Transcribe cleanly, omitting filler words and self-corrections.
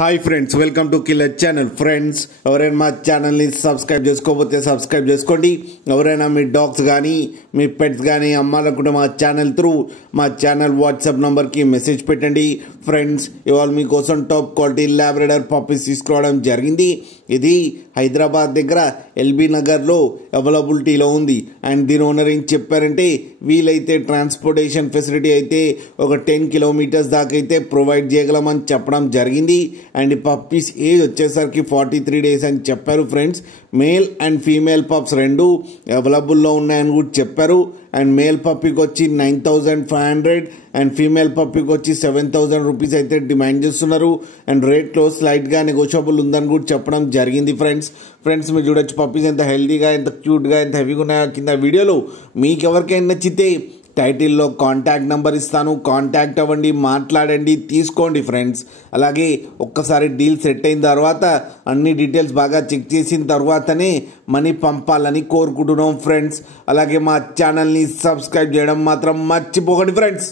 Hi friends, welcome to killer channel. Friends, ఎవరైనా మా ఛానల్ని సబ్స్క్రైబ్ చేసుకోకపోతే సబ్స్క్రైబ్ చేసుకోండి. ఎవరైనా మీ డాగ్స్ కానీ మీ పెట్స్ కానీ అమ్మాలనుకుంటే మా ఛానల్ త్రూ మా ఛానల్ వాట్సాప్ నంబర్కి మెసేజ్ పెట్టండి. ఫ్రెండ్స్, ఇవాళ మీకోసం టాప్ క్వాలిటీ లాబ్రడార్ పప్పీస్ తీసుకురావడం జరిగింది. ఇది హైదరాబాద్ దగ్గర ఎల్బీ నగర్లో అవైలబిలిటీలో ఉంది. అండ్ దీని ఓనర్ ఏం చెప్పారంటే, వీలైతే ట్రాన్స్పోర్టేషన్ ఫెసిలిటీ అయితే ఒక 10 కిలోమీటర్స్ దాకా అయితే ప్రొవైడ్ చేయగలమని చెప్పడం జరిగింది. అండ్ పప్పీస్ ఏజ్ వచ్చేసరికి 43 డేస్ అని చెప్పారు. Friends, male and female pups రెండు అవైలబుల్లో ఉన్నాయని కూడా చెప్పారు. అండ్ మేల్ పప్పీకి వచ్చి 9,500 అండ్ ఫీమేల్ పప్పీకి వచ్చి 7,000 రూపీస్ అయితే డిమాండ్ చేస్తున్నారు. అండ్ రేట్లో స్లైట్గా నెగోషియబుల్ ఉందని కూడా చెప్పడం జరిగింది. ఫ్రెండ్స్ మీరు చూడొచ్చు పప్పీస్ ఎంత హెల్తీగా, ఎంత క్యూట్గా, ఎంత హెవీగా ఉన్నాయో కింద వీడియోలో. మీకు ఎవరికైనా నచ్చితే టైటిల్లో కాంటాక్ట్ నెంబర్ ఇస్తాను, కాంటాక్ట్ అవ్వండి, మాట్లాడండి, తీసుకోండి. ఫ్రెండ్స్, అలాగే ఒక్కసారి డీల్ సెట్ అయిన తర్వాత అన్ని డీటెయిల్స్ బాగా చెక్ చేసిన తర్వాతనే మనీ పంపాలని కోరుకుంటున్నాం. ఫ్రెండ్స్, అలాగే మా ఛానల్ని సబ్స్క్రైబ్ చేయడం మాత్రం మర్చిపోకండి. ఫ్రెండ్స్.